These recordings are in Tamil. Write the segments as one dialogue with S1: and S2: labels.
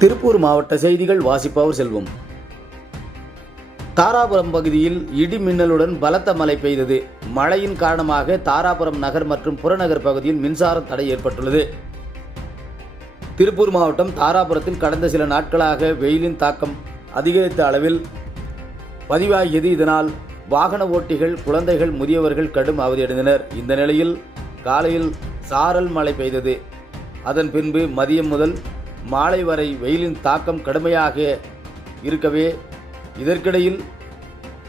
S1: திருப்பூர் மாவட்ட செய்திகள் வாசிப்பவர் செல்வம். தாராபுரம் பகுதியில் இடி மின்னலுடன் பலத்த மழை பெய்தது. மழையின் காரணமாக தாராபுரம் நகர் மற்றும் புறநகர் பகுதியில் மின்சார தடை ஏற்பட்டுள்ளது. திருப்பூர் மாவட்டம் தாராபுரத்தில் கடந்த சில நாட்களாக வெயிலின் தாக்கம் அதிகரித்த அளவில் பதிவாகியது இதனால் வாகன ஓட்டிகள் குழந்தைகள் முதியவர்கள் கடும் அவதியடைந்தனர் இந்த நிலையில் காலையில் சாரல் மழை பெய்தது. அதன் பின்பு மதியம் முதல் மாலை வரை வெயிலின் தாக்கம் கடுமையாக இருக்கவே இதற்கிடையில்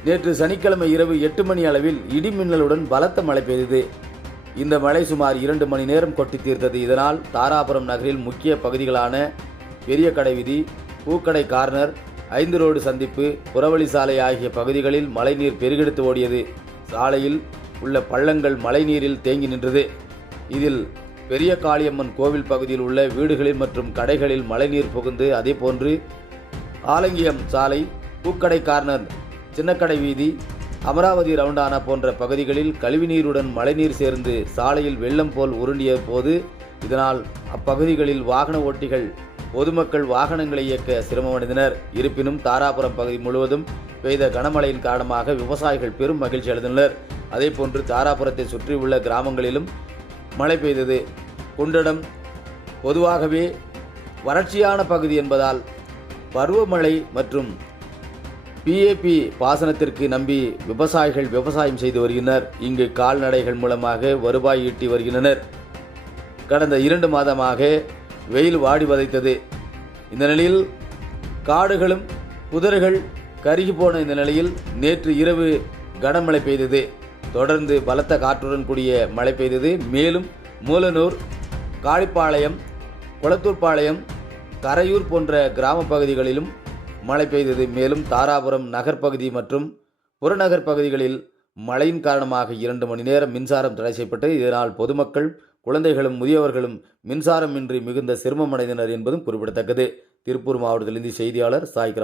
S1: நேற்று சனிக்கிழமை இரவு எட்டு மணி அளவில் இடிமின்னலுடன் பலத்த மழை பெய்தது. இந்த மழை சுமார் இரண்டு மணி நேரம் கொட்டி தீர்த்தது. இதனால் தாராபுரம் நகரில் முக்கிய பகுதிகளான பெரிய கடை வீதி பூக்கடை கார்னர் ஐந்து ரோடு சந்திப்பு புறவழி சாலை ஆகிய பகுதிகளில் மழைநீர் பெருகெடுத்து ஓடியது. சாலையில் உள்ள பள்ளங்கள் மழைநீரில் தேங்கி நின்றது. இதில் பெரிய காளியம்மன் கோவில் பகுதியில் உள்ள வீடுகளில் மற்றும் கடைகளில் மழைநீர் புகுந்து அதேபோன்று ஆலங்கியம் சாலை பூக்கடை கார்னர் சின்னக்கடை வீதி அமராவதி ரவுண்டானா போன்ற பகுதிகளில் கழிவுநீருடன் மழைநீர் சேர்ந்து சாலையில் வெள்ளம் போல் உருண்டிய போது இதனால் அப்பகுதிகளில் வாகன ஓட்டிகள் பொதுமக்கள் வாகனங்களை இயக்க சிரமமடைந்தனர். இருப்பினும் தாராபுரம் பகுதி முழுவதும் பெய்த கனமழையின் காரணமாக விவசாயிகள் பெரும் மகிழ்ச்சி அடைந்துள்ளனர். அதேபோன்று தாராபுரத்தை சுற்றியுள்ள கிராமங்களிலும் மழை பெய்தது. குண்டடம் பொதுவாகவே வறட்சியான பகுதி என்பதால் பருவமழை மற்றும் பிஏபி பாசனத்திற்கு நம்பி விவசாயிகள் விவசாயம் செய்து வருகின்றனர். இங்கு கால்நடைகள் மூலமாக வருவாய் ஈட்டி வருகின்றனர். கடந்த இரண்டு மாதமாக வெயில் வாடி வதைத்தது. இந்த நிலையில் காடுகளும் புதர்கள் கருகி போன இந்த நிலையில் நேற்று இரவு கனமழை பெய்தது. தொடர்ந்து பலத்த காற்றுடன் கூடிய மழை பெய்தது. மேலும் மூலனூர் காளிப்பாளையம் குளத்தூர்பாளையம் கரையூர் போன்ற கிராம பகுதிகளிலும் மழை பெய்தது. மேலும் தாராபுரம் நகர்ப்பகுதி மற்றும் புறநகர் பகுதிகளில் மழையின் காரணமாக இரண்டு மணி நேரம் மின்சாரம் தடை செய்யப்பட்டு இதனால் பொதுமக்கள் குழந்தைகளும் முதியவர்களும் மின்சாரமின்றி மிகுந்த சிரமமடைந்தனர் என்பதும் குறிப்பிடத்தக்கது. திருப்பூர் மாவட்டத்திலிருந்து செய்தியாளர் சாய்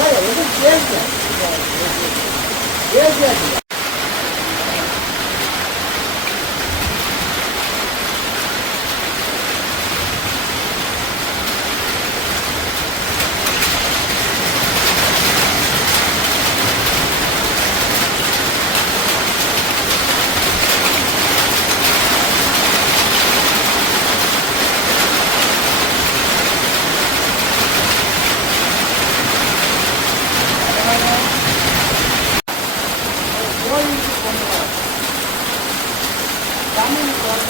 S1: 我也会这样想，你知道？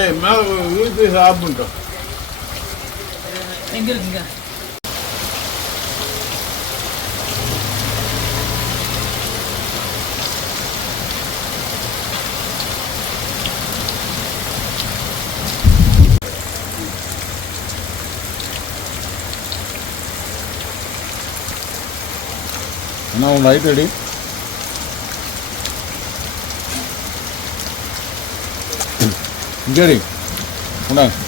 S2: ஏய் மேலே வீட்டு சாப்பிட்டோம்
S3: எங்க இருக்குங்க?
S2: എന്നാൽ ഉണ്ടായി തേടി ഇഞ്ചേടി. ഉണ്ടാകും